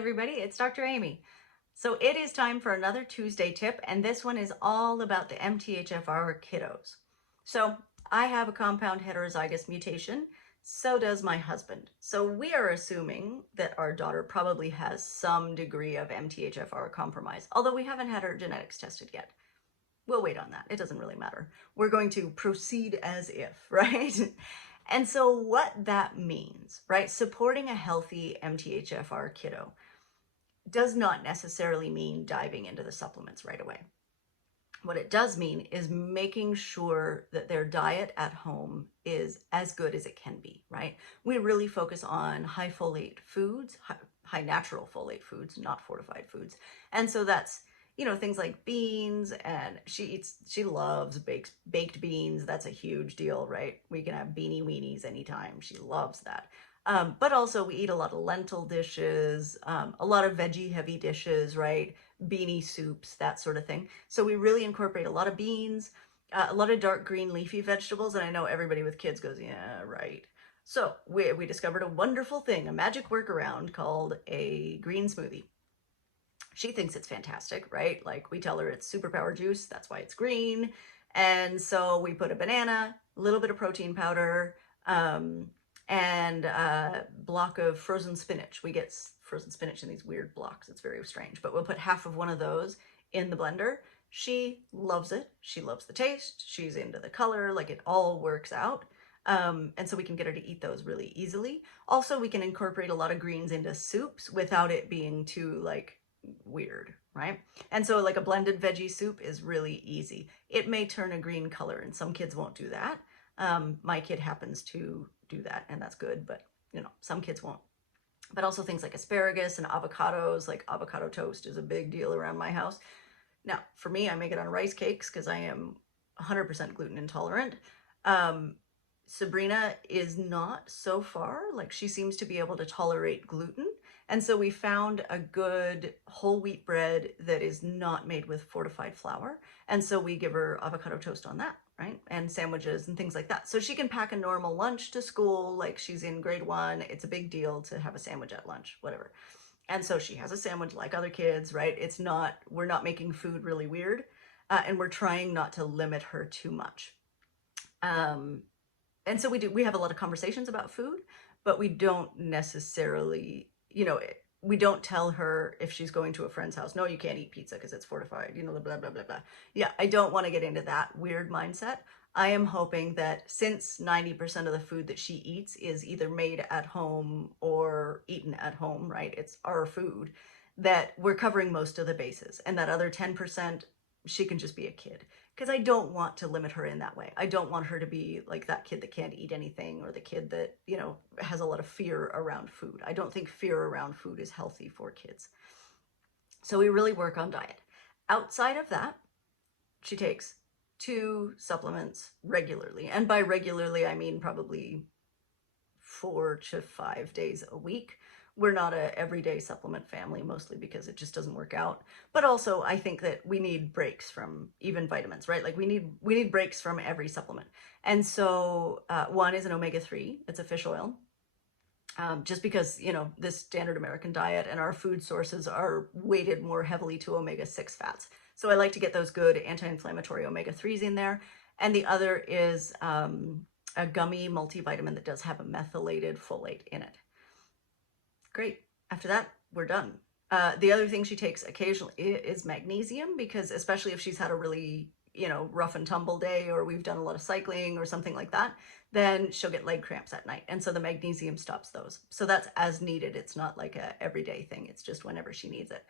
everybody, it's Dr. Amy. So it is time for another Tuesday tip, and this one is all about the MTHFR kiddos. So I have a compound heterozygous mutation, so does my husband. So we are assuming that our daughter probably has some degree of MTHFR compromise, although we haven't had her genetics tested yet. We'll wait on that. It doesn't really matter. We're going to proceed as if, right? And so what that means, right? Supporting a healthy MTHFR kiddo does not necessarily mean diving into the supplements right away. What it does mean is making sure that their diet at home is as good as it can be, right? We really focus on high folate foods, high natural folate foods, not fortified foods. And so that's, things like beans, and she loves baked beans. That's a huge deal, right? We can have beanie weenies anytime. She loves that. But also we eat a lot of lentil dishes, a lot of veggie heavy dishes, right? Beanie soups, that sort of thing. So we really incorporate a lot of beans, a lot of dark green leafy vegetables. And I know everybody with kids goes, yeah, right. So we discovered a wonderful thing, a magic workaround called a green smoothie. She thinks it's fantastic, right? Like we tell her it's superpower juice, that's why it's green. And so we put a banana, a little bit of protein powder, and a block of frozen spinach. We get frozen spinach in these weird blocks. It's very strange, but we'll put half of one of those in the blender. She loves it. She loves the taste. She's into the color. Like it all works out. And so we can get her to eat those really easily. Also, we can incorporate a lot of greens into soups without it being too like weird, right? And so like a blended veggie soup is really easy. It may turn a green color and some kids won't do that. My kid happens to do that and that's good, but some kids won't. But also things like asparagus and avocados, like avocado toast is a big deal around my house. Now, for me, I make it on rice cakes because I am 100% gluten intolerant. Sabrina is not so far. Like she seems to be able to tolerate gluten. And so we found a good whole wheat bread that is not made with fortified flour. And so we give her avocado toast on that, right? And sandwiches and things like that. So she can pack a normal lunch to school, like she's in grade 1. It's a big deal to have a sandwich at lunch, whatever. And so she has a sandwich like other kids, right? We're not making food really weird. And we're trying not to limit her too much. And so we have a lot of conversations about food, but we don't necessarily, we don't tell her if she's going to a friend's house, no, you can't eat pizza because it's fortified, blah, blah, blah, blah, blah. Yeah, I don't want to get into that weird mindset. I am hoping that since 90% of the food that she eats is either made at home or eaten at home, right? It's our food, that we're covering most of the bases, and that other 10%, she can just be a kid. Because I don't want to limit her in that way. I don't want her to be like that kid that can't eat anything, or the kid that, has a lot of fear around food. I don't think fear around food is healthy for kids. So we really work on diet. Outside of that, she takes 2 supplements regularly. And by regularly, I mean probably 4 to 5 days a week. We're not a everyday supplement family, mostly because it just doesn't work out. But also I think that we need breaks from even vitamins, right? Like we need breaks from every supplement. And so one is an omega-3. It's a fish oil. Just because, this standard American diet and our food sources are weighted more heavily to omega-6 fats. So I like to get those good anti-inflammatory omega-3s in there. And the other is a gummy multivitamin that does have a methylated folate in it. Great. After that, we're done. The other thing she takes occasionally is magnesium, because especially if she's had a really, rough and tumble day, or we've done a lot of cycling or something like that, then she'll get leg cramps at night. And so the magnesium stops those. So that's as needed. It's not like a everyday thing. It's just whenever she needs it.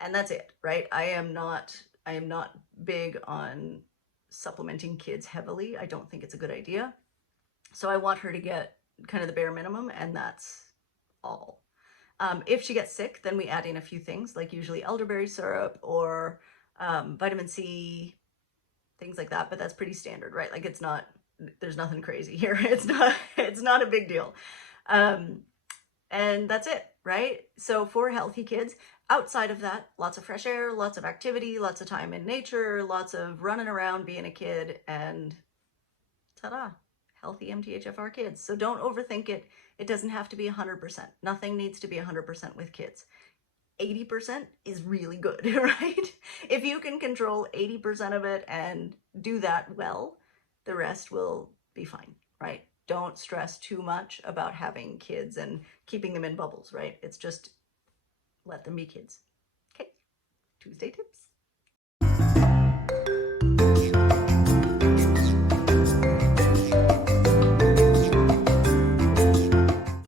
And that's it, right? I am not big on supplementing kids heavily. I don't think it's a good idea. So I want her to get kind of the bare minimum, and that's all. If she gets sick, then we add in a few things, like usually elderberry syrup or vitamin C, things like that. But that's pretty standard, right? Like there's nothing crazy here. It's not a big deal. And that's it, right? So for healthy kids, outside of that, lots of fresh air, lots of activity, lots of time in nature, lots of running around being a kid, and ta-da, healthy MTHFR kids. So don't overthink it. It doesn't have to be 100%. Nothing needs to be 100% with kids. 80% is really good, right? If you can control 80% of it and do that well, the rest will be fine, right? Don't stress too much about having kids and keeping them in bubbles, right? It's just let them be kids. Okay, Tuesday tip.